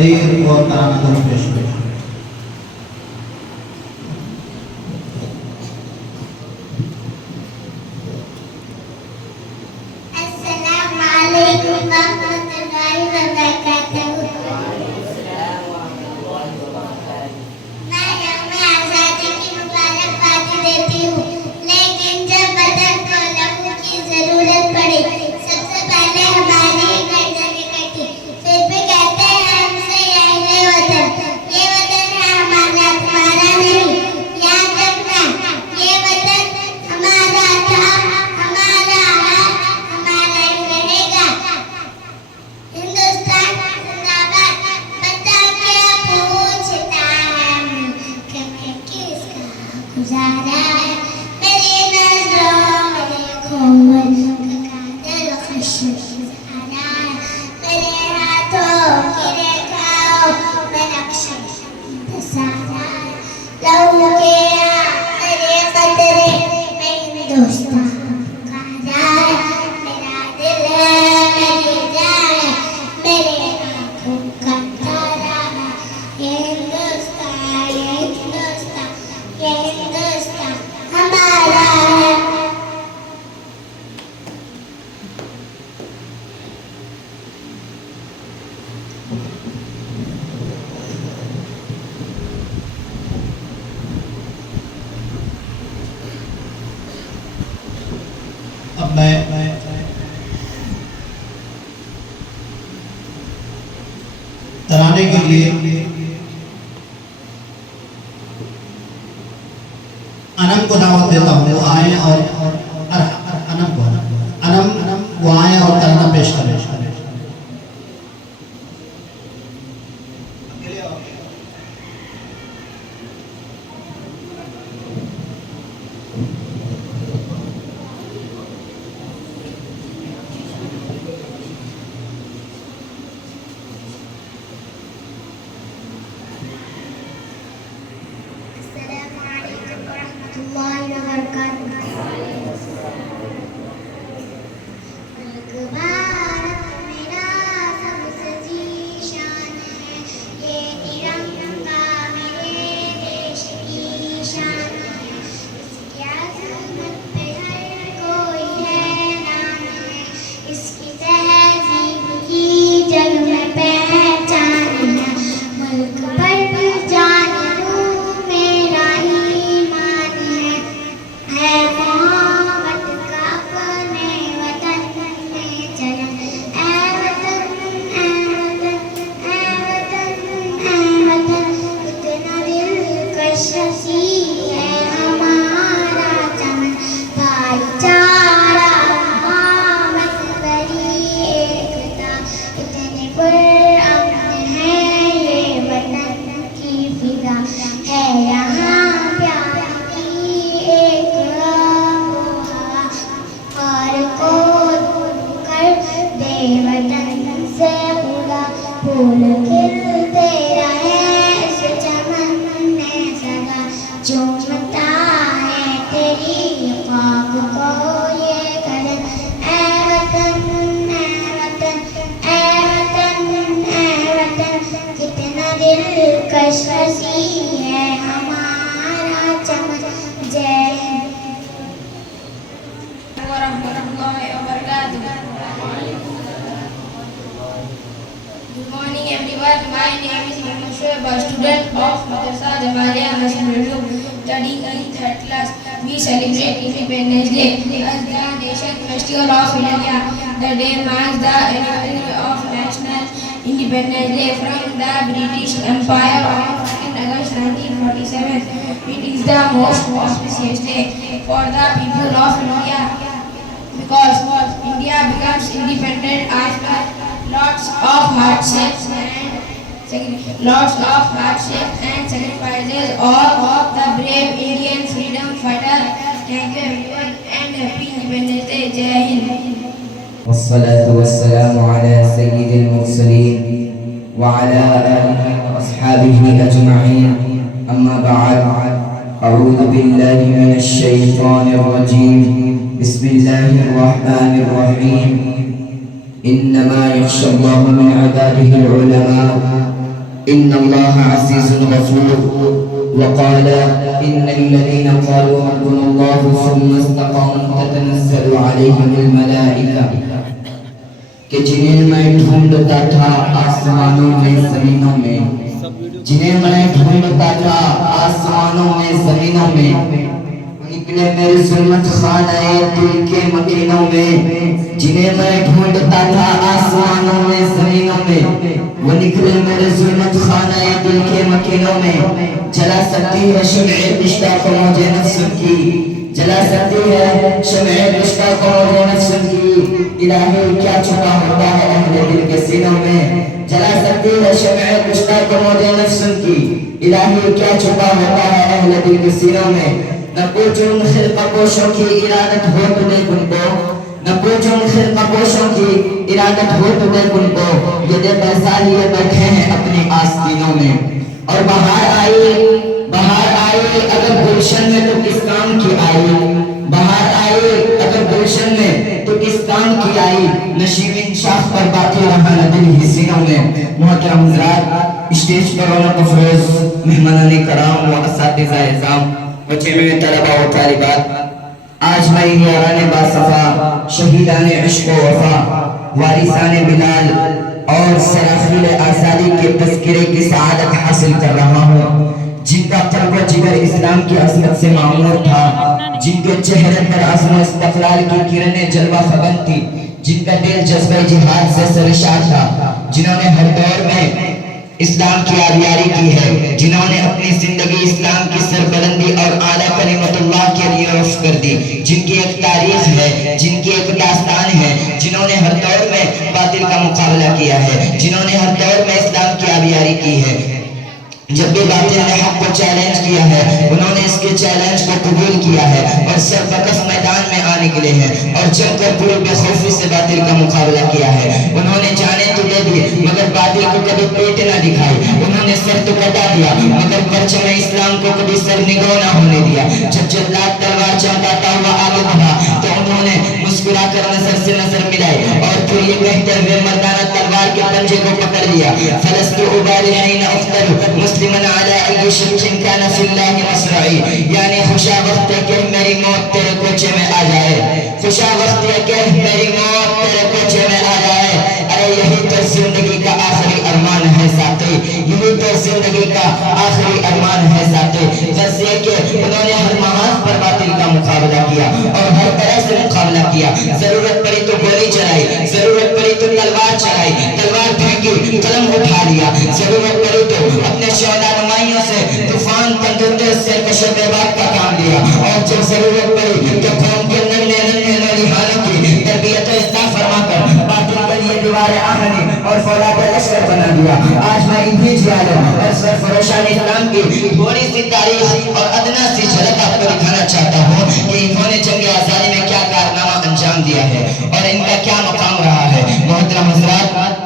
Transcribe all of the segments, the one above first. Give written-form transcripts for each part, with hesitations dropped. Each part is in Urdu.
تقریر اور ترانہ پیش کریں۔ السلام علیکم ورحمۃ اللہ وبرکاتہ۔ میں یوم آزادی کی مبارکباد دیتی ہوں، لیکن جب وطن کو لہو کی ضرورت پڑے سب سے پہلے ہماری گردن کٹی، پھر بھی کہتے ہیں ہم سے اہل وطن، یہ وطن ہے ہمارا تمہارا نہیں، یاد رکھنا یہ وطن ہمارا تھا، ہمارا ہے، ہمارا ہی رہے گا۔ ہندوستان زندہ باد۔ بتا کیا پوچھتا ہے ملک میں کس کا گزارا ہے، میری نظروں میں کھول کا دلخوش سہارا ہے، میرے ہاتھوں کی ریکھاؤں میں نقش بسارا ہے، لہو کے آخری قطرے میں ہندوستان پکارا ہے، میرا دل ہے میری جان ہے، میرے آنکھوں کا تارا ہے، یہ ہندوستان، یہ ہندوستان، یہ ہندوستان ہمارا ہے۔ اب میں ترانے کے لیے انم کو دعوت دیتا ہوں، وہ آئیں اور انم وہ آئیں اور ترانہ پیش کریں۔ السلام علیکم ورحمۃ اللہ وبرکاتہ۔ ملک بھارت میرا سب سے ذیشان ہے، یہ ترنگا میرے دیش کی شان ہے، اس کی عظمت پہ ہر کوئی حیران ہے، اس کی تہذیب کی جگ میں پہچان ہے، ملک پر جان دوں میرا ایمان ہے محبت کا اپنے وطن میں چلن، اے وطن اے وطن اے وطن اے وطن، اتنا دلکش ہنسی ہے ہمارا چمن، بھائی چارہ محبت بڑی ایکتا، اتنے پرامن ہے یہ وطن کی فضا، ہے یہاں پیار کی ایک آب و ہوا، اور کو دور کر دے وطن سے خدا، پھول کھلتے رہے اس چمن میں سدا، چومتا ہے تیری خاک کو یہ قدر، اے وطن اے وطن اے وطن اے وطن، کتنا دلکش ہنسی ہے ہمارا چمن۔ جے ہند۔ ورحمۃ اللہ وبرکاتہ۔ Good morning everyone. My name is Mohammed Shoaib, a student of Madrasa Jamaliya Masjid, studying in 3rd class. We celebrate Independence Day as the nation festival of India. The day marks the anniversary of national independence day from the British Empire on 2nd August 1947. It is the most auspicious day for the people of India because India becomes independent after lots of hardships and sacrifices of the brave Indian freedom fighter. Thank you everyone and happy Independence Day. Jai Hind. والصلاة والسلام على سيد المرسلين وعلى آله وأصحابه أجمعين، أما بعد، أعوذ بالله من الشيطان الرجيم، بسم الله الرحمن الرحيم، إنما يخشى الله من عباده العلماء إن الله عزيز غفور وقال إن الذين قالوا ربنا الله ثم استقاموا تتنزل عليهم الملائكة کہ جنہیں میں ڈھونڈتا تھا آسمانوں میں زمینوں میں، جنہیں میں ڈھونڈتا تھا آسمانوں میں زمینوں میں، نکلے میرے ظلمت خانہ دل کے مکینوں میں، جنہیں میں ڈھونڈتا تھا آسمانوں میں زمینوں میں، وہ نکلے میرے ظلمت خانہ دل کے مکینوں میں۔ جلا سکتی ہے شمع رشتہ کو مجھے نفس کی، جلا سکتی ہے شمع رشتہ کو مجھے نفس کی، الہی کیا چھپا ہوتا ہے اہل دل کے سینوں میں۔ جلا سکتی ہے شمع رشتہ کو مجھے نفس کی، الہی کیا چھپا ہوتا ہے اہل دل کے سینوں میں۔ نہ پوچھوں خلق پوشوں کی ارادت ہو تو دیکھ ان کو، نہ پوچھوں خلق پوشوں کی ارادت ہو تو دیکھ ان کو، یہ دے پیسہ لیے بیٹھے ہیں اپنی آستینوں میں۔ اور بہار آئی اگر گلشن میں تو کس کام کی آئی، بہار آئی اگر گلشن میں تو کس کام کی آئی، نشیمن شاخ پر باقی رہا نہ دل ہی سینوں میں۔ محترم حضرات، اسٹیج پر رونق افروز مہمانان کرام و اساتذہ اعزام، بچے میں طلبہ و طالبات، آج میں یاران باصفا، شہیدان عشق و وفا، وارثان بلال اور سرافیل آزادی کے تذکرے کی سعادت حاصل کر رہا ہوں، جن کا قلب و جگر اسلام کی عظمت سے معمور تھا، جن کے چہرے پر عزم و استقلال کی کرنیں جلوہ فگن تھی، جن کا دل جذبہ جہاد سے سرشار تھا، جنہوں نے ہر دور میں اسلام کی آبیاری کی ہے، جنہوں نے اپنی زندگی اسلام کی سربلندی اور اعلیٰ کلمت اللہ کے لیے وقف کر دی، جن کی ایک تاریخ ہے، جن کی ایک داستان ہے، جنہوں نے ہر دور میں باطل کا مقابلہ کیا ہے، جنہوں نے ہر دور میں اسلام کی آبیاری کی ہے۔ جب بھی باطل نے حق کو چیلنج کیا ہے، انہوں نے اس کے چیلنج کو قبول کیا ہے اور سربکف میدان میں آنے کے ہیں اور جم کر پورے بے خوفی سے باطل کا مقابلہ کیا ہے۔ انہوں نے جانے تو دے دی مگر باطل کو کبھی پیٹ نہ دکھائی، انہوں نے سر تو کٹا دیا مگر پرچم اسلام کو کبھی سر نگو نہ ہونے دیا۔ جب جلاد تلوار چمکاتا ہوا آگے بڑھا تو انہوں نے مسکرا کر نظر سے نظر ملائی اور پھر یہ کہتے ہوئے مردانہ تلوار کے پنجے کو پکڑ لیا، فلست ابالی حین افتر مسلمن علی ای شک کان فی اللہ مصرعی، یعنی خوشا وقت ہے کہ میری موت تیرے کوچے میں آ جائے، خوشا وقت ہے کہ میری موت تیرے کوچے میں آ جائے۔ ارے یہی تو زندگی کا آخری ارمان ہے ساتھی، یہی تو زندگی کا آخری ارمان ہے ساتھی۔ بس یہ کہ انہوں نے ہر محاذ پر باطل کا مقابلہ کیا اور ہر طرح سے مقابلہ کیا، ضرورت پڑی تو گولی چلائی، ضرورت پڑی تو تلوار چلائی، تلوار پھینکی قلم اٹھا لیا، ضرورت پڑی تو اپنے شہداء نمائیوں سے طوفان تندرتے سرکش و بیباک کا کام دیا، اور جب ضرورت پڑی تو قوم کے ننھے نوجوانوں کی تربیت و اصلاح فرما کر باطل کے لیے دیوار آہنی اور فولاد لشکر بنا دیا۔ آج میں انہی جہالوں اور سرفروشان اسلام کی تھوڑی سی تاریخ اور ادنا سی جھلک آپ کو دکھانا چاہتا ہوں کہ انہوں نے جنگ آزادی میں کیا کارنامہ انجام دیا ہے اور ان کا کیا مقام رہا ہے۔ محترم حضرات،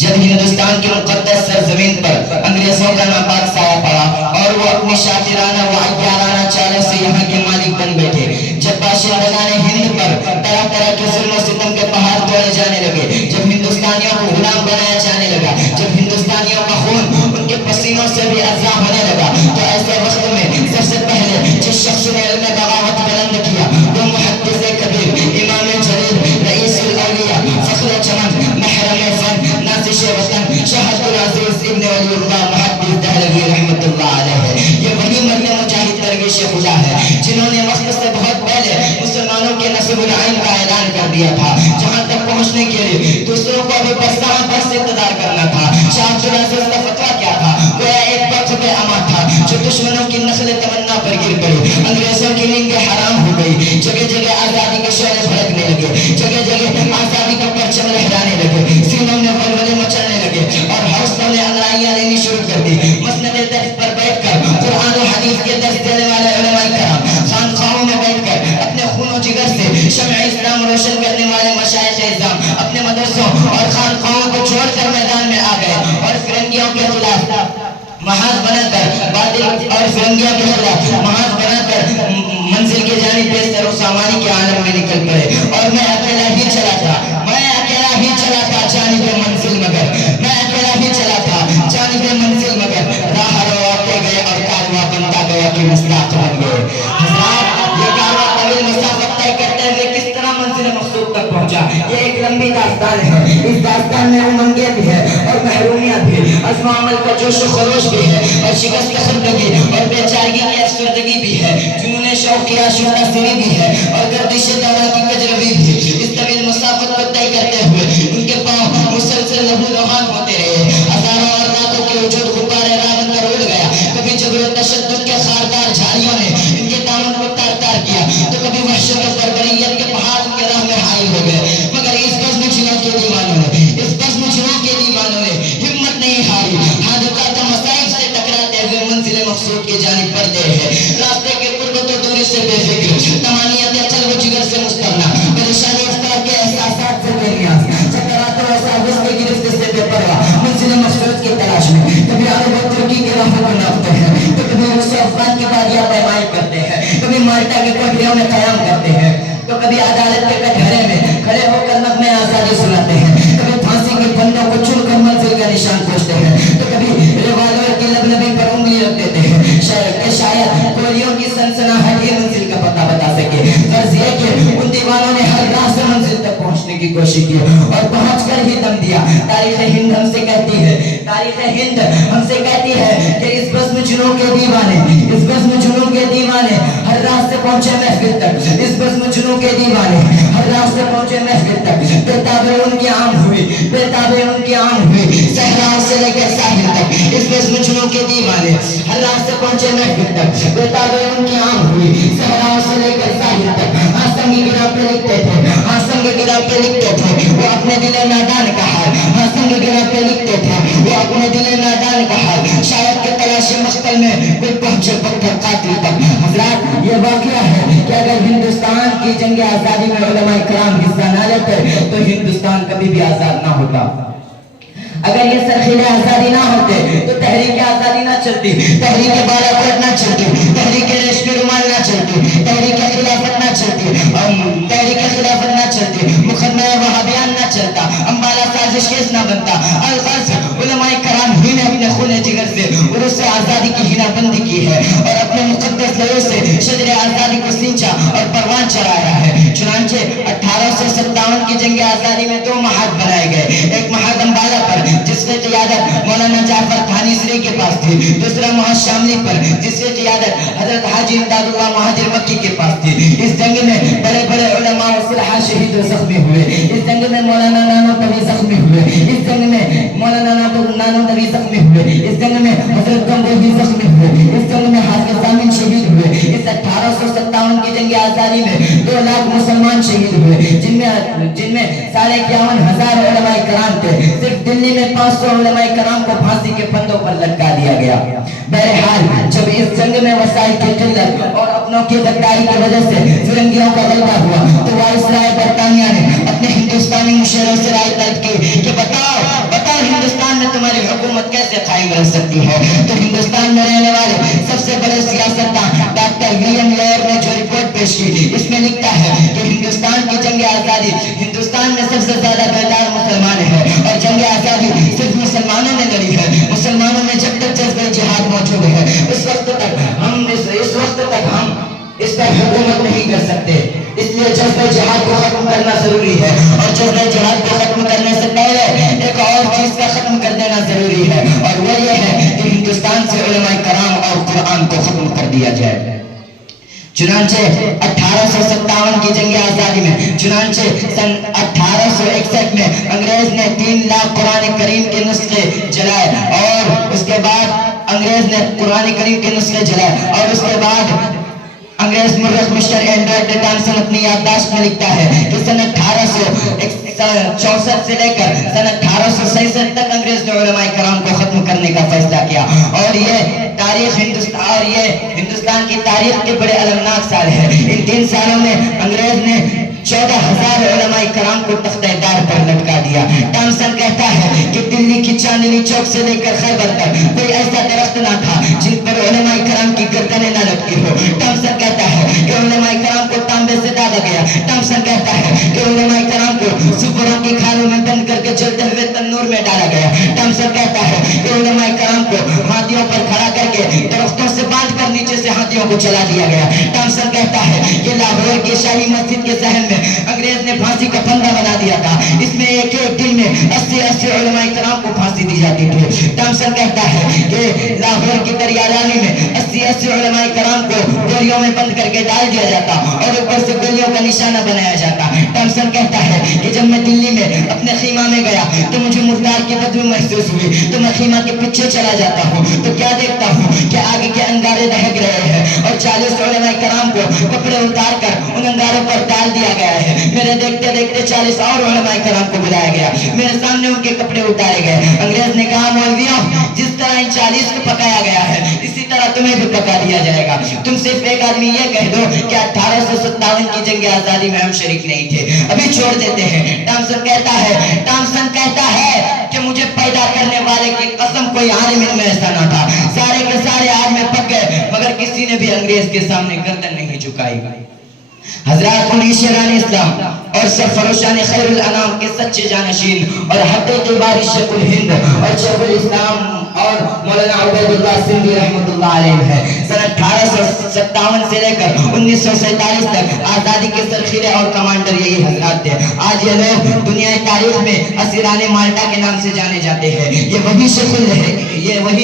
جب ہندوستان کی مقدس سرزمین پر انگریزوں کا ناپاک سایہ پڑا اور وہ اپنی شاطرانہ و عیارانہ چالوں سے یہاں کے مالک بن بیٹھے، جب باشندگان ہند پر طرح طرح کے ظلم و ستم کے پہاڑ توڑے جانے لگے، جب ہندوستانیوں کو غلام بنایا جانے لگا، جب ہندوستانیوں کا خون ان کے پسینوں سے بھی ازاں ہونے لگا، تو ایسے وقت میں سب سے پہلے جس شخص نے علم بغاوت بلند کیا وہ محدث کبیر، امام جلیل، رئیس الاولیاء، فخر چمن، محرم فن، نازش وطن، شاہ عبد العزیز ابن ولی اللہ محدث دہلوی رحمۃ اللہ علیہ، یہ وہی مرد مجاہد درویش خدا ہے جنہوں نے وقت سے بہت پہلے مسلمانوں کے نصب العین کا اعلان کر دیا تھا، جہاں تک پہنچنے کے لیے دوسروں کو ابھی پرستان پر سے انتظار کرنا تھا۔ شاہ عبد العزیز کا فتویٰ کیا تھا؟ گویا ایک وقت پہ اما تھا جو دشمنوں کی نخل تمنا پر گر پڑی، انگریزوں کی نیند حرام ہو گئی، جگہ جگہ آزادی کے شعلے بھڑکنے لگے، جگہ جگہ آزادی کا پرچم لہرانے لگے، سینوں میں ولولے مچلنے لگے اور حوصلوں نے انگڑائیاں لینی شروع کر دی۔ مسند درس پر بیٹھ کر قرآن و حدیث کے درس دینے والے علماء کرام خانقاہوں میں بیٹھ کر اپنے خون و جگر سے شمع اسلام روشن کرنے والے مشائخ اعظام اپنے مدرسوں اور خانقاہوں کو چھوڑ کر میدان میں آ گئے اور فرنگیوں کے خلاف محاذ بنا کر باطل اور فرنگیوں کے خلاف محاذ بنا کر منزل کے جانب بے سر و سامانی کے عالم میں نکل پڑے، اور میں اکیلا ہی چلا تھا جانب منزل، مگر میں اکیلا ہی چلا تھا جانب منزل آستان میں امنگیں بھی ہے اور محرومیاں بھی، عزم و عمل کا جوش و خروش بھی ہے اور شکست خفگی اور بے چارگی کی افسردگی بھی ہے، جنون شوق کی آشفتہ سری بھی ہے اور گردش دورہ کی کجروی بھی۔ اس طویل مسافت کو طے کرتے ہوئے ان کے پاؤں مسلسل لہو لہان ہوتے رہے، ہزاروں اور لاکھوں کے وجود غبار راہ بن کر اڑ گیا۔ کبھی جبر و تشدد کے خاردار جھاڑیوں نے ان کے دامن کو تار تار کیا، تو کبھی وحشت و بربریت کے پہاڑ ان کے راہ میں حائل ہو گئے، مگر اس بزم جنوں کے دیوانوں نے، اس بزم جنوں کے دیوانوں نے ہمت نہیں ہاری، حادثات و مصائب سے ٹکراتے ہوئے منزل مقصود کی جانب بڑھتے رہے، راستے کے قربت و دوری سے بے فکر، تمانیت چل و جگر سے مستغنا، پریشانی افطار کے احساسات سے بے نیاز، چکرات و احساس کے گرفت سے بے پرواہ، منزل مقصود کی تلاش میں، کبھی عرب و ترکی کے راہوں کو ناپتے ہیں، تو کبھی روس و افغان کی بادیاں پیمائی کرتے ہیں، کبھی مالٹا کی کوٹریوں میں قیام کرتے ہیں، تو کبھی عدالت کے کٹہرے میں کھڑے ہو کر نغمے آزادی سناتے ہیں، کبھی پھانسی کے پھندوں کو چن کر منزل کا نشان پوچھتے ہیں، تو کبھی ریوالور کی لبلبی پر انگلی رکھ دیتے ہیں کہ شاید گولیوں کی سنسناہٹ ہی منزل کا پتہ بتا سکے۔ غرض یہ کہ ان دیوانوں نے ہر راہ سے منزل تک پہنچنے کی کوشش کی اور پہنچ کر ہی دم دیا۔ تاریخ ہند ہم سے کہتی ہے، تاریخ ہند ہم سے کہتی ہے کہ اس بزم جنوں کے دیوانے، اس بزم جنوں کے دیوانے ہر راہ سے پہنچے محفل تک، اس بزم جنوں کے دیوانے ہر راہ سے پہنچے محفل تک، بےتابیں ان کی عام ہوئی، بےتابیں ان کی عام ہوئی، صحراؤں سے لے کر ساحل تک، اس بزم جنوں کے دیوانے ہر راہ سے پہنچے محفل تک، بےتابیں ان کی عام ہوئی، صحراؤں سے لے کر ساحل تک۔ آسنگ گرا پہ لکھتے تھے، آسنگ گرا پہ لکھتے تھے وہ اپنے دل نادان کا حال، آسنگ گرا پہ لکھتے تھے وہ اپنے دل نادان کا حال، شاید کہ تلاش مقتل میں کوئی پہنچے پتھر قاتل تک۔ حضرات یہ واقعہ ہے کہ اگر ہندوستان کی جنگ آزادی میں علماء کرام حصہ نہ لیتے تو ہندوستان کبھی بھی آزاد نہ ہوتا۔ اگر یہ سرخیلے آزادی نہ ہوتے تو تحریک آزادی نہ چلتی، تحریک بالا کوٹ نہ چلتی، تحریک ریشمی رومال نہ چلتی، تحریک خلافت نہ چلتی، تحریک خلافت نہ چلتی، مقدمہ وہابیان نہ چلتا، امبالا سازش کیس نہ بنتا۔ الغرض علماء کرام ہی نے اپنے خون جگر سے عروج سے آزادی کی ہینا بندی کی ہے اور اپنے مقدس لہو سے شجر آزادی کو سینچا اور پروان چڑھایا ہے۔ چنانچہ 1857 کی جنگ آزادی میں دو محاذ بنائے گئے، ایک محاذ امبالا پر جس کی قیادت مولانا جعفر تھانیسری کے پاس تھی، دوسرا محاذ شاملی پر جس کی قیادت حضرت حاجی امداد اللہ مہاجر مکی کے پاس تھی۔ اس جنگ میں بڑے بڑے علماء و صلحاء شہید و زخمی ہوئے، اس جنگ میں مولانا نانو نوی زخمی ہوئے، اس جنگ میں مولانا نانو نوی زخمی ہوئے، اس جنگ میں حضرت گنگوہی زخمی ہوئے، اس جنگ میں حافظ ضامن شہید ہوئے۔ اس 1857 کی جنگ آزادی میں 2 لاکھ مسلمان شہید ہوئے، جن میں 51,500 علماء کرام تھے۔ صرف دلی میں 500 علماء کرام کو پھانسی کے پھندوں پر لٹکا دیا گیا۔ بہرحال جب اس جنگ میں وسائل کی قلت اور اپنوں کی غداری کی وجہ سے فرنگیوں کا غلبہ ہوا تو وائسرائے برطانیہ نے اپنے ہندوستانی مشیروں سے رائے طلب کی کہ بتاؤ ہندوستان میں تمہاری حکومت کیسے قائم رہ سکتی ہے۔ تو ہندوستان میں رہنے والے سب سے بڑے سیاستدان ڈاکٹر ولیم لائر نے جو رپورٹ پیش کی اس میں لکھتا ہے کہ ہندوستان کی جنگ آزادی، ہندوستان میں سب سے زیادہ بیدار مسلمان ہیں اور جنگ آزادی صرف مسلمانوں نے لڑی ہے۔ مسلمانوں میں جب تک جذبہ جہاد موجود ہے اس وقت تک ہم اس پر حکومت نہیں کر سکتے۔ اس لیے جذبہ جہاد کو ختم کرنا ضروری ہے اور جذبہ جہاد کو ختم کرنے سے پہلے ایک اور چیز کا ختم کر دینا ضروری ہے اور وہ یہ ہے کہ ہندوستان سے علماء کرام اور قرآن کو ختم کر دیا جائے۔ چنانچہ 1857 کی جنگ آزادی میں سن 1861 میں انگریز نے 3 لاکھ قرآن کریم کے نسخے جلائے اور اس کے بعد انگریز مرخ مسٹر اینڈرائڈ ٹامسن اپنی یادداشت میں لکھتا ہے کہ سن 1864 سے لے کر سن 1867 تک انگریز نے علماء کرام کو ختم کرنے کا فیصلہ کیا اور یہ ہندوستان کی تاریخ کے بڑے المناک سال ہے۔ ان 3 سالوں میں انگریز نے 14,000 علماء کرام کو تختہ دار پر لٹکا دیا۔ ٹامسن کہتا ہے کہ دلی کی چاندنی چوک سے لے کر خیبر تک کوئی ایسا درخت نہ تھا جن پر علماء کرام کی گردنیں نہ لٹکی ہو۔ ٹامسن کہتا ہے کہ علماء کرام کو تانبے سے داغا گیا۔ ٹامسن کہتا ہے کہ علماء کرام کو سپروں کی کھالوں میں بند کر کے جلتے ہوئے تنور میں ڈالا گیا۔ ٹامسن کہتا ہے کہ علماء کرام کو ہاتھیوں پر کھڑا کر کے درختوں سے باندھ کر نیچے سے ہاتھیوں کو چلا دیا گیا۔ ٹامسن کہتا ہے کہ لاہور کی شاہی مسجد کے ذہن میں انگریز نے پھانسی کا پھندا بنا دیا تھا، اس میں ایک دن میں 80 علماء کرام کو پھانسی دی جاتی تھی. ٹامسن کہتا ہے کہ لاہور کی دریا راوی میں 80 علماء کرام کو گولیوں میں بند کر کے ڈال دیا جاتا اور اوپر سے گولیوں کا نشانہ بنایا جاتا. ٹامسن کہتا ہے کہ جب میں دلی میں اپنے خیمہ میں گیا تو مجھے مردار کی بدبو محسوس ہوئی, تو میں خیمہ کے پیچھے چلا جاتا ہوں تو کیا دیکھتا ہوں کہ آگے کے انگارے دہک رہے ہیں اور 40 علماء کرام کو کپڑے اتار کر ان انگاروں پر ڈال دیا گیا ہے. میرے دیکھتے دیکھتے 40 اور علماء کرام کو بلایا گیا, میرے سامنے ان کے کپڑے اتارے گئے. انگریز نے کہا مولویوں, جس طرح ان 40 کو پکایا گیا ہے اسی طرح تمہیں بھی پکا دیا جائے گا. تم صرف ایک آدمی یہ کہہ دو کہ 1857 کی جنگ آزادی میں ہم شریک نہیں تھے, ابھی چھوڑ دیتے ہیں. ٹامسن کہتا ہے کہ مجھے پیدا کرنے والے کی قسم کوئی عالم ان میں ایسا نہ تھا. سارے کے سارے آگ میں پک گئے مگر کسی نے بھی انگریز کے سامنے گردن نہیں جھکائی. حضرات انہی شیران اسلام اور سرفروشان خیر الانام کے سچے جانشین اور حقیقی باری شیخ الہند اور شیخ الاسلام اور مولانا عبید اللہ سندھی رحمۃ اللہ علیہ ہے. سن 1857 سے لے کر 1947 تک آزادی کے سرخیرے اور کمانڈر یہی حضرات تھے. آج یہ لوگ دنیا تاریخ میں اسیران مالٹا کے نام سے جانے جاتے ہیں. یہ وہی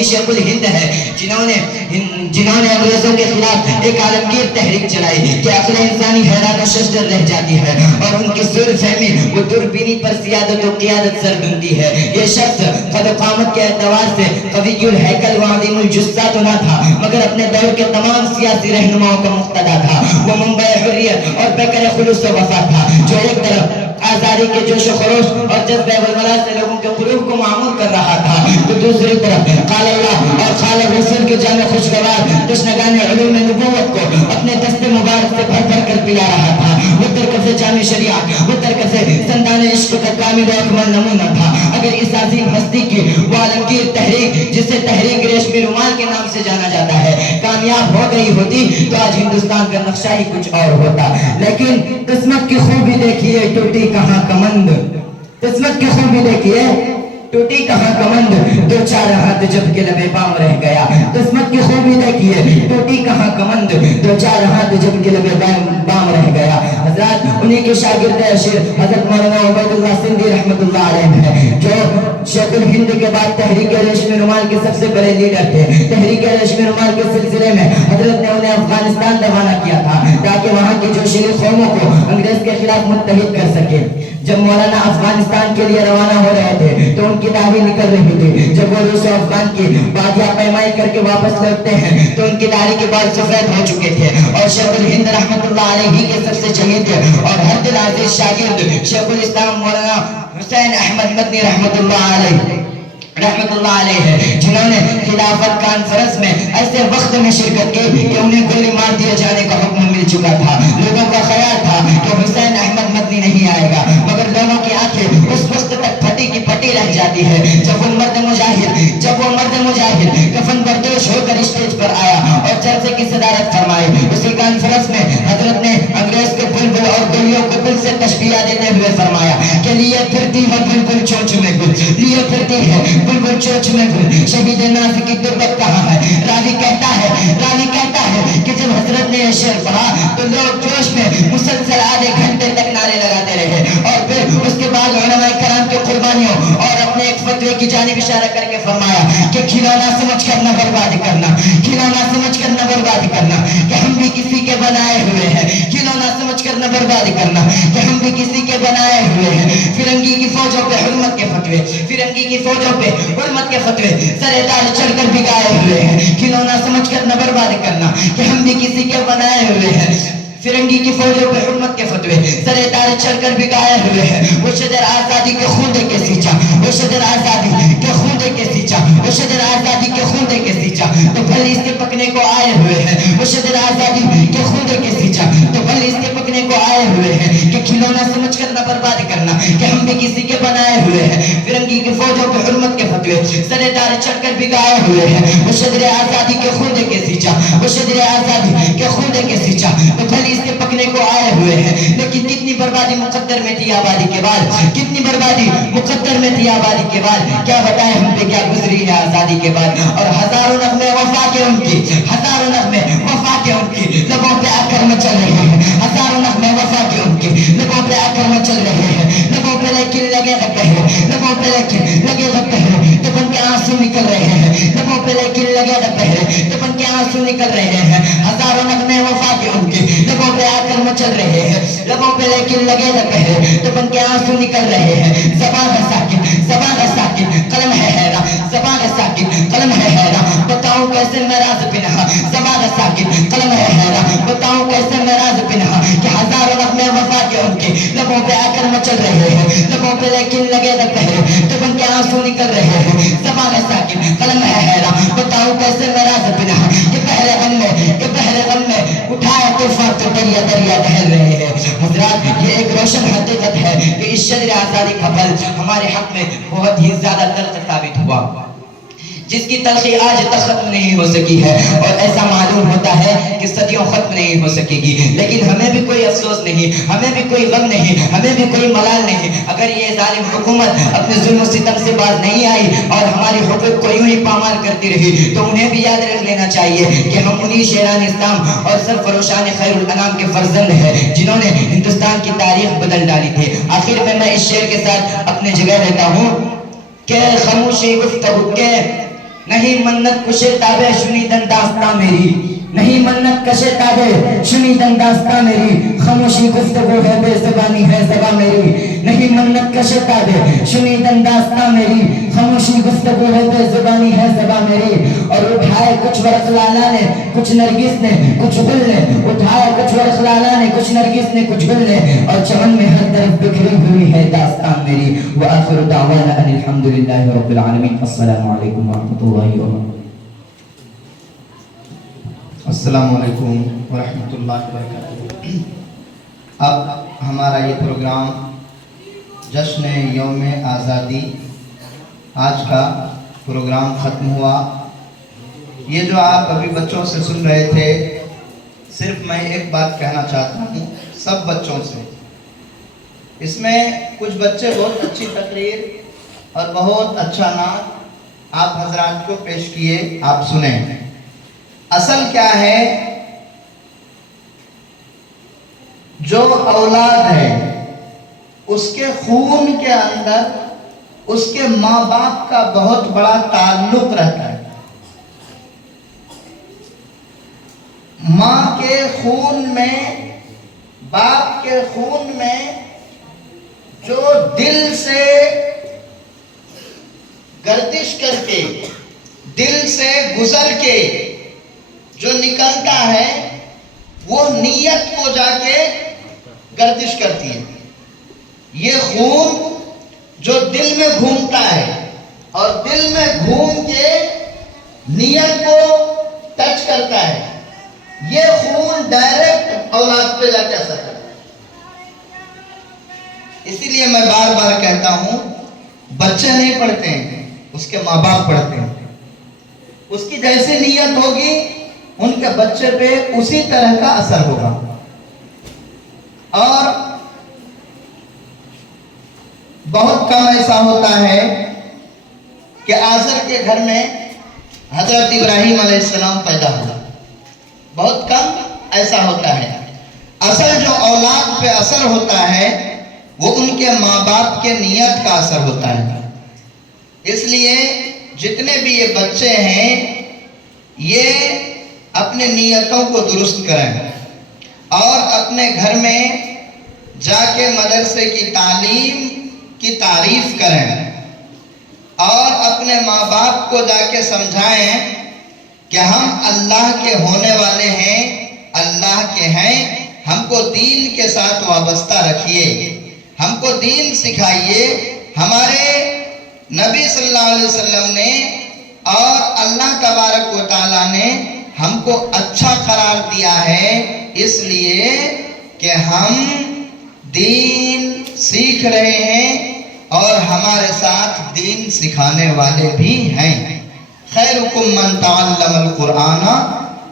شیخ الہند ہے جنہوں نے انگریزوں کے خلاف ایک عالمگیر تحریک چلائی کہ عقل انسانی حیران و ششدر رہ جاتی ہے اور ان کی سر فہمی وہ دوربینی پر سیادت و قیادت سر ڈھونڈتی ہے. یہ شخص قد و قامت کے اعتبار سے قوی الہیکل و عظیم الجثہ تو نہ تھا مگر اپنے دور کے تمام سیاسی رہنماؤں کا مقتدا تھا. وہ منبع حریت اور پیکر خلوص و وفا تھا جو ایک طرف آزادی کے جوش و خروش اور جذبہ والولا سے لوگوں کے قلوب کو معمور کر رہا تھا, تو دوسری طرف قال اللہ اور قال رسول کے جامع خوشگوار تشنگان علوم نبوت کو اپنے دست مبارک سے بھر بھر کر پلا رہا تھا. وہ ترکف جامع شریعت, وہ ترکف سندان عشق کا کامل و اکمل نمونہ تھا. اگر اس عظیم ہستی کی وہ عالمگیر تحریک جسے تحریک ریشمی رومال کے نام سے جانا جاتا ہے کامیاب ہو گئی ہوتی تو آج ہندوستان کا نقشہ ہی کچھ اور ہوتا. لیکن قسمت کی خوبی دیکھیے ٹوٹی کہاں کمند, قسمت کی خوبی دیکھیے ٹوٹی کہاں کمند, دو چار ہاتھ جب کے لبے بام رہ گیا. قسمت کی خوبی دیکھیے ٹوٹی کہاں کمند, دو چار ہاتھ جب کے لبے بام رہ گیا. حضرات انہی کے شاگرد اشیر حضرت مولانا عبید اللہ سندھی رحمۃ اللہ علیہ ہیں جو شیخ الہند کے بعد تحریک ریشمی رومال کے سب سے بڑے لیڈر تھے. تحریک ریشمی رومال کے سلسلے میں حضرت نے انہیں افغانستان روانہ کیا تھا تاکہ وہاں کی جوشیلی قوموں کو انگریز کے خلاف متحد کر سکے. جب مولانا افغانستان کے لیے روانہ ہو رہے تھے تو ان کی داڑھی نکل رہی تھی. جب وہ روس و افغان کی بادیاں پیمائی کر کے واپس لوٹتے ہیں تو ان کی داڑھی کے بال سفید ہو چکے تھے اور شیخ الہند رحمۃ اللہ علیہ کے سب سے شہید اور ہر دل عزیز شاگرد شیخ الاسلام مولانا حسین احمد مدنی رحمۃ اللہ علیہ ہے جنہوں نے خلافت کانفرنس میں ایسے وقت میں شرکت کی کہ انہیں گولی مار دیے جانے کا حکم مل چکا تھا. لوگوں کا خیال تھا کہ حسین احمد مدنی نہیں آئے گا مگر لوگوں کی آنکھیں اس وقت تک پھٹی کی پھٹی رہ جاتی ہے جب وہ مرد مجاہد کفن بردوش ہو کر اسٹیج پر آیا اور جلسے کی صدارت فرمائی. اسی کانفرنس میں حضرت نے انگریز کے بلبل اور گلیوں کو گل سے تشبیہ دیتے ہوئے فرمایا کہ لیے پھرتی ہے بلبل چونچ میں گل, لیے پھرتی ہے بلبل چونچ میں گل, شہید ناز کی دربت کہاں ہے. راوی کہتا ہے کہ جب حضرت نے یہ شعر پڑھا تو لوگ جوش میں مسلسل آدھے گھنٹے تک نعرے لگاتے رہے اور پھر اس کے بعد علماء کرام کی قربانیوں اور اپنے ایک فتوے کی جانب اشارہ کر کے فرمایا کہ کھلونا سمجھ کر نہ برباد کرنا, کھلونا سمجھ کر نہ برباد کرنا کہ ہم بھی کسی کے بنائے ہوئے ہیں, کھلونا سمجھ کر نہ برباد کرنا کہ ہم بھی کسی کے بنائے ہوئے ہیں. فرنگی کی فوجوں پہ حرمت کے فتوے, فرنگی کی فوجوں پہ حرمت کے فتوے سر تاج چڑھ کر بگائے ہوئے ہیں. کھلونا سمجھ کر نہ برباد کرنا کہ ہم بھی کسی کے بنائے ہوئے ہیں. فرنگی کی فوجوں پہ حرمت کے فتوے سر تاج چڑھ کر بگائے ہوئے ہیں. وہ شجر آزادی کے خون کے سینچا, وہ شجر آزادی کے خون کے سینچا, وہ شجر آزادی کے خون کے سینچا تو پھل اس کے پکنے کو آئے ہوئے ہیں. وہ شجر آزادی کے خون کے سینچا تو پھل اس کے پکنے کو آئے ہوئے ہیں کہ کھلونا سمجھ کر نہ برباد کرنا کہ ہم بھی کسی کے بنائے ہوئے ہیں. فرنگی کی فوجوں پہ حرمت کے فتوے سر تاج چڑھ کر بگائے ہوئے ہیں. وہ شجر آزادی کے خون کے سینچا, وہ شجر آزادی کے خون کے سینچا تو پھل اس کے پکنے کو آئے ہوئے ہیں. لیکن کتنی بربادی مقدر میں تھی آبادی کے بعد, کتنی بربادی مقدر میں تھی آبادی کے بعد. کیا بتائیں ہم پہ کیا گزری ہے آزادی کے بعد. اور ہزاروں نغمے وفا کے ان کی, ہزاروں نغمے وفا کے ان کی لبوں پہ آ کر مچل رہے ہیں, ہزاروں نغمے وفا کے ان کی لبوں پہ آ کر مچل رہے ہیں. لبوں پہ لیکن لگے گا پہرے لبوں پہ لیکن لگے گا پہرے تو بن کے آنسو نکل رہے ہیں لبوں پہ لیکن لگے گا پہرے تو بن کے آنسو نکل رہے ہیں ہزاروں نغمے وفا کے ان کے لبوں پہ آ کر مچل رہے ہیں لبوں پہ لیکن لگے گا پہرے تو بن کے آنسو نکل رہے ہیں زبان ہے ساکن قلم ہے حیران زبان ہے ساکن قلم ہے حیران بتاؤں کیسے میں راز پنہا زبان ہے ساکن قلم ہے حیران بتاؤں کیسے میں راز پنہا کہ ہزاروں نغمے وفا کے ان کے لبوں پہ آ کر مچل رہے ہیں لبوں پہ لیکن لگے گا پہرے تو بن کے آنسو نکل رہے ہیں زبان ہے ساکن قلم ہے حیران بتاؤں کیسے میں راز پنہا کہ پہلے غم میں اٹھایا طوفان تو دریا دہل رہے ہیں حضرات یہ ایک روشن حقیقت ہے کہ اس شجر آزادی کا پھل ہمارے حق میں بہت ہی زیادہ تلخ ثابت ہوا جس کی تلخی آج تک ختم نہیں ہو سکی ہے اور ایسا معلوم ہوتا ہے کہ صدیوں ختم نہیں ہو سکے گی لیکن ہمیں بھی کوئی افسوس نہیں ہمیں بھی کوئی غم نہیں ہمیں بھی کوئی ملال نہیں اگر یہ ظالم حکومت اپنے ظلم و ستم سے باز نہیں آئی اور ہماری حقوق کو یوں ہی پامال کرتی رہی تو انہیں بھی یاد رکھ لینا چاہیے کہ ہم انہی شیران اسلام اور سرفروشان خیر الانام کے فرزند ہیں جنہوں نے ہندوستان کی تاریخ بدل ڈالی تھی آخر میں اس شعر کے ساتھ اپنے جگہ لیتا ہوں کہ خاموشی گفتگو کے نہیں منت کشے تابے شنیدن داستاں میری نہیں منت کشے تابے شنیدن داستاں میری خاموشی گفتگو ہے بے زبانی ہے زباں میری نہیں منت کشے تابے شنیدن داستاں میری خاموشی گفتگو ہے بے زبانی ہے زباں میری اور اٹھائے کچھ ورق لالا نے کچھ نرگس نے کچھ گل نے اٹھائے کچھ ورق لالا نے کچھ نرگس نے کچھ گل نے اور چمن میں ہر طرف بکھری ہوئی ہے داستان میری وآخر دعوانا ان الحمدللہ رب العالمین السلام علیکم ورحمۃ اللہ وبرکاتہ السلام علیکم ورحمۃ اللہ وبرکاتہ اب ہمارا یہ پروگرام جشن یوم آزادی آج کا پروگرام ختم ہوا یہ جو آپ ابھی بچوں سے سن رہے تھے صرف میں ایک بات کہنا چاہتا ہوں سب بچوں سے اس میں کچھ بچے بہت اچھی تقریر اور بہت اچھا نعت آپ حضرات کو پیش کیے آپ سنیں اصل کیا ہے جو اولاد ہے اس کے خون کے اندر اس کے ماں باپ کا بہت بڑا تعلق رہتا ہے ماں کے خون میں باپ کے خون میں جو دل سے گردش کر کے دل سے گزر کے جو نکلتا ہے وہ نیت کو جا کے گردش کرتی ہے یہ خون جو دل میں گھومتا ہے اور دل میں گھوم کے نیت کو ٹچ کرتا ہے یہ خون ڈائریکٹ اولاد پہ جا کے اثر کرتا ہے اسی لیے میں بار بار کہتا ہوں بچے نہیں پڑھتے ہیں اس کے ماں باپ پڑھتے ہیں اس کی جیسی نیت ہوگی ان کے بچے پہ اسی طرح کا اثر ہوگا اور بہت کم ایسا ہوتا ہے کہ آزر کے گھر میں حضرت ابراہیم علیہ السلام پیدا ہوا بہت کم ایسا ہوتا ہے اصل جو اولاد پہ اثر ہوتا ہے وہ ان کے ماں باپ کے نیت کا اثر ہوتا ہے اس لیے جتنے بھی یہ بچے ہیں یہ اپنے نیتوں کو درست کریں اور اپنے گھر میں جا کے مدرسے کی تعلیم کی تعریف کریں اور اپنے ماں باپ کو جا کے سمجھائیں کہ ہم اللہ کے ہونے والے ہیں اللہ کے ہیں ہم کو دین کے ساتھ وابستہ رکھیے ہم کو دین سکھائیے ہمارے نبی صلی اللہ علیہ وسلم نے اور اللہ تبارک و تعالیٰ نے ہم کو اچھا قرار دیا ہے اس لیے کہ ہم دین سیکھ رہے ہیں اور ہمارے ساتھ دین سکھانے والے بھی ہیں خیرکم من تعلم القرآن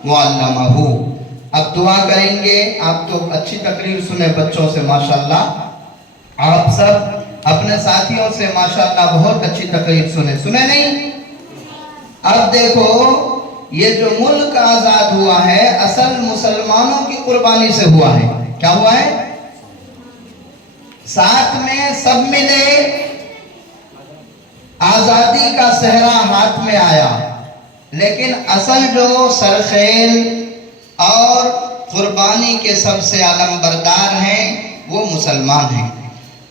وعلمہ اب دعا کریں گے آپ تو اچھی تقریر سنے بچوں سے ماشاءاللہ آپ سب اپنے ساتھیوں سے ماشاءاللہ بہت اچھی تقریر سنے نہیں اب دیکھو یہ جو ملک آزاد ہوا ہے اصل مسلمانوں کی قربانی سے ہوا ہے کیا ہوا ہے ساتھ میں سب ملے آزادی کا صحرا ہاتھ میں آیا، لیکن اصل جو سرخیل اور قربانی کے سب سے علم بردار ہیں وہ مسلمان ہیں۔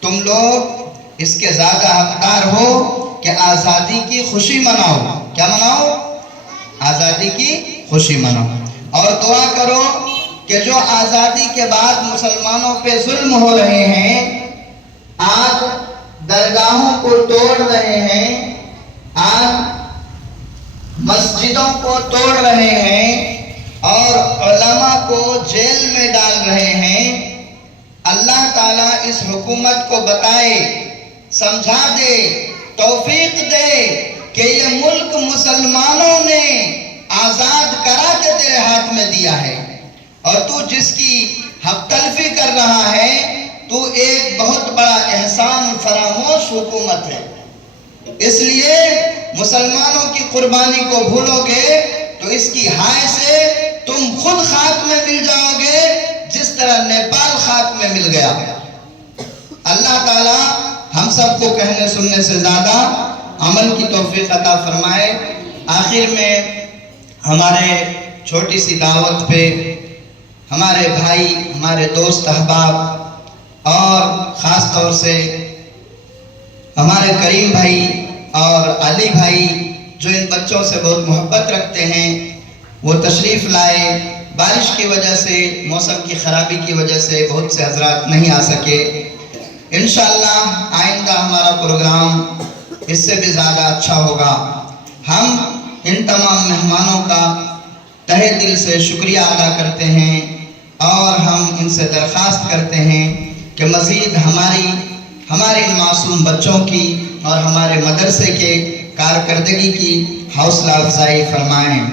تم لوگ اس کے زیادہ حقدار ہو کہ آزادی کی خوشی مناؤ۔ کیا مناؤ؟ آزادی کی خوشی مناؤ، اور دعا کرو کہ جو آزادی کے بعد مسلمانوں پہ ظلم ہو رہے ہیں، آج درگاہوں کو توڑ رہے ہیں، آج مسجدوں کو توڑ رہے ہیں اور علماء کو جیل میں ڈال رہے ہیں، اللہ تعالیٰ اس حکومت کو بتائے، سمجھا دے، توفیق دے کہ یہ ملک مسلمانوں نے آزاد کرا کے تیرے ہاتھ میں دیا ہے، اور تو جس کی حق تلفی کر رہا ہے، تو ایک بہت بڑا احسان فراموش حکومت ہے۔ اس لیے مسلمانوں کی قربانی کو بھولو گے تو اس کی ہائے سے تم خود خاک میں مل جاؤ گے، جس طرح نیپال خاک میں مل گیا۔ اللہ تعالیٰ ہم سب کو کہنے سننے سے زیادہ عمل کی توفیق عطا فرمائے۔ آخر میں ہمارے چھوٹی سی دعوت پہ ہمارے بھائی، ہمارے دوست احباب، اور خاص طور سے ہمارے کریم بھائی اور علی بھائی جو ان بچوں سے بہت محبت رکھتے ہیں، وہ تشریف لائے۔ بارش کی وجہ سے، موسم کی خرابی کی وجہ سے بہت سے حضرات نہیں آ سکے۔ انشاءاللہ آئندہ ہمارا پروگرام اس سے بھی زیادہ اچھا ہوگا۔ ہم ان تمام مہمانوں کا تہہ دل سے شکریہ ادا کرتے ہیں، اور ہم ان سے درخواست کرتے ہیں کہ مزید ہمارے ان معصوم بچوں کی اور ہمارے مدرسے کے کارکردگی کی حوصلہ افزائی فرمائیں۔